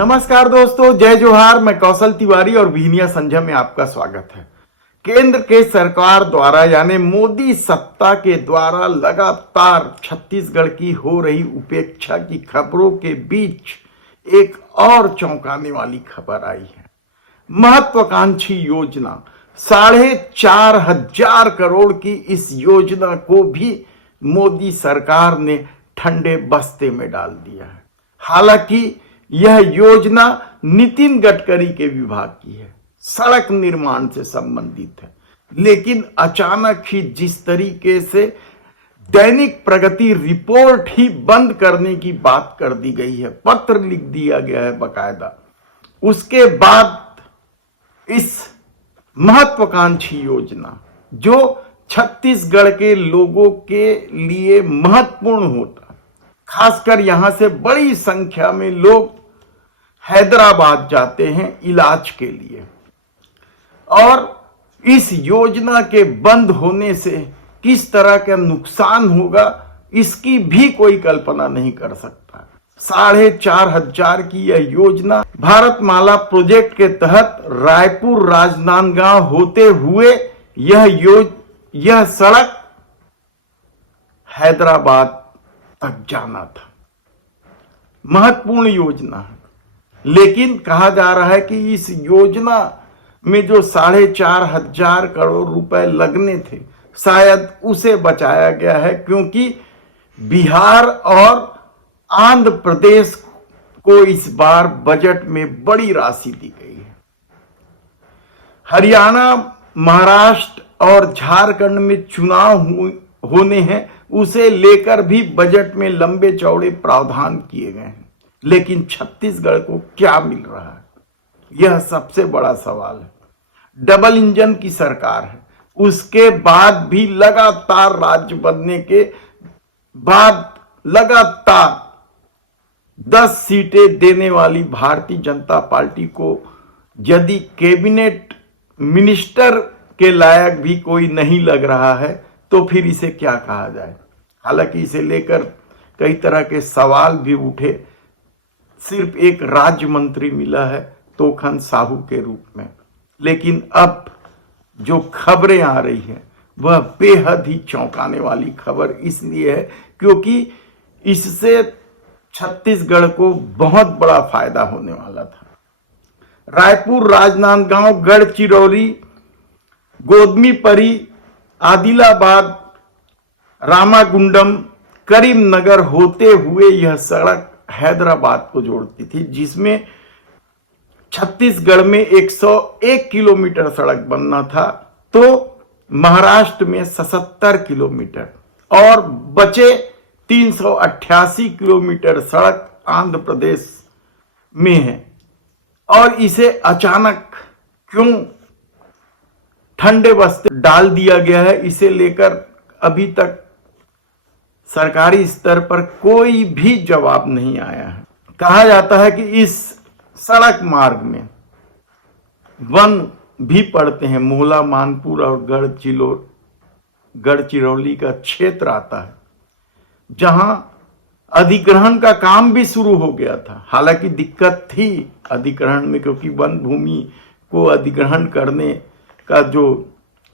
नमस्कार दोस्तों, जय जोहार। मैं कौशल तिवारी और विहनिया संझा में आपका स्वागत है। केंद्र के सरकार द्वारा यानी मोदी सत्ता के द्वारा लगातार छत्तीसगढ़ की हो रही उपेक्षा की खबरों के बीच एक और चौंकाने वाली खबर आई है। महत्वाकांक्षी योजना 4,500 करोड़ की इस योजना को भी मोदी सरकार ने ठंडे बस्ते में डाल दिया है। हालांकि यह योजना नितिन गडकरी के विभाग की है, सड़क निर्माण से संबंधित है, लेकिन अचानक ही जिस तरीके से दैनिक प्रगति रिपोर्ट ही बंद करने की बात कर दी गई है, पत्र लिख दिया गया है बकायदा, उसके बाद इस महत्वाकांक्षी योजना जो छत्तीसगढ़ के लोगों के लिए महत्वपूर्ण होता, खासकर यहां से बड़ी संख्या में लोग हैदराबाद जाते हैं इलाज के लिए, और इस योजना के बंद होने से किस तरह का नुकसान होगा इसकी भी कोई कल्पना नहीं कर सकता। 4,500 की यह योजना भारतमाला प्रोजेक्ट के तहत रायपुर राजनांदगांव होते हुए यह सड़क हैदराबाद तक जाना था। महत्वपूर्ण योजना है, लेकिन कहा जा रहा है कि इस योजना में जो 4,500 करोड़ रुपए लगने थे, शायद उसे बचाया गया है, क्योंकि बिहार और आंध्र प्रदेश को इस बार बजट में बड़ी राशि दी गई है। हरियाणा, महाराष्ट्र और झारखंड में चुनाव होने हैं, उसे लेकर भी बजट में लंबे चौड़े प्रावधान किए गए हैं, लेकिन छत्तीसगढ़ को क्या मिल रहा है, यह सबसे बड़ा सवाल है। डबल इंजन की सरकार है, उसके बाद भी लगातार राज्य बनने के बाद लगातार 10 सीटें देने वाली भारतीय जनता पार्टी को यदि कैबिनेट मिनिस्टर के लायक भी कोई नहीं लग रहा है तो फिर इसे क्या कहा जाए। हालांकि इसे लेकर कई तरह के सवाल भी उठे। सिर्फ एक राज्य मंत्री मिला है तोखन साहू के रूप में, लेकिन अब जो खबरें आ रही हैं वह बेहद ही चौंकाने वाली खबर इसलिए है क्योंकि इससे छत्तीसगढ़ को बहुत बड़ा फायदा होने वाला था। रायपुर, राजनांदगांव, गढ़चिरौली, गोदमीपरी, आदिलाबाद, रामागुंडम, करीमनगर होते हुए यह सड़क हैदराबाद को जोड़ती थी, जिसमें छत्तीसगढ़ में 101 किलोमीटर सड़क बनना था, तो महाराष्ट्र में 77 किलोमीटर और बचे 388 किलोमीटर सड़क आंध्र प्रदेश में है। और इसे अचानक क्यों ठंडे बस्ते डाल दिया गया है, इसे लेकर अभी तक सरकारी स्तर पर कोई भी जवाब नहीं आया है। कहा जाता है कि इस सड़क मार्ग में वन भी पड़ते हैं, मोहला, मानपुर और गढ़चिरौली का क्षेत्र आता है, जहां अधिग्रहण का काम भी शुरू हो गया था। हालांकि दिक्कत थी अधिग्रहण में, क्योंकि वन भूमि को अधिग्रहण करने का जो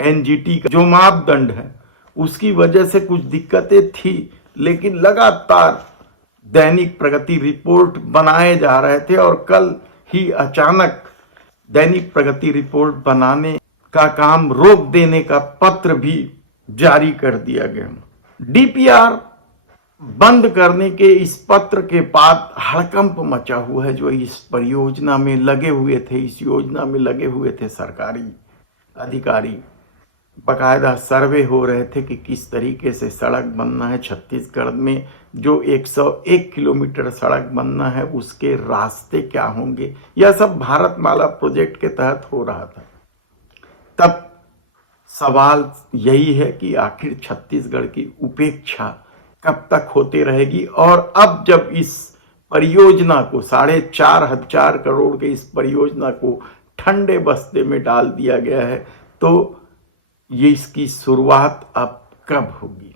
एनजीटी का जो मापदंड है उसकी वजह से कुछ दिक्कतें थी, लेकिन लगातार दैनिक प्रगति रिपोर्ट बनाए जा रहे थे और कल ही अचानक दैनिक प्रगति रिपोर्ट बनाने का काम रोक देने का पत्र भी जारी कर दिया गया। डीपीआर बंद करने के इस पत्र के बाद हड़कंप मचा हुआ है जो इस परियोजना में लगे हुए थे। इस योजना में लगे हुए थे सरकारी अधिकारी, बकायदा सर्वे हो रहे थे कि किस तरीके से सड़क बनना है। छत्तीसगढ़ में जो 101 किलोमीटर सड़क बनना है उसके रास्ते क्या होंगे, यह सब भारतमाला प्रोजेक्ट के तहत हो रहा था। तब सवाल यही है कि आखिर छत्तीसगढ़ की उपेक्षा कब तक होते रहेगी। और अब जब इस परियोजना को 4,500 करोड़ के इस परियोजना को ठंडे बस्ते में डाल दिया गया है, तो ये इसकी शुरुआत अब कब होगी।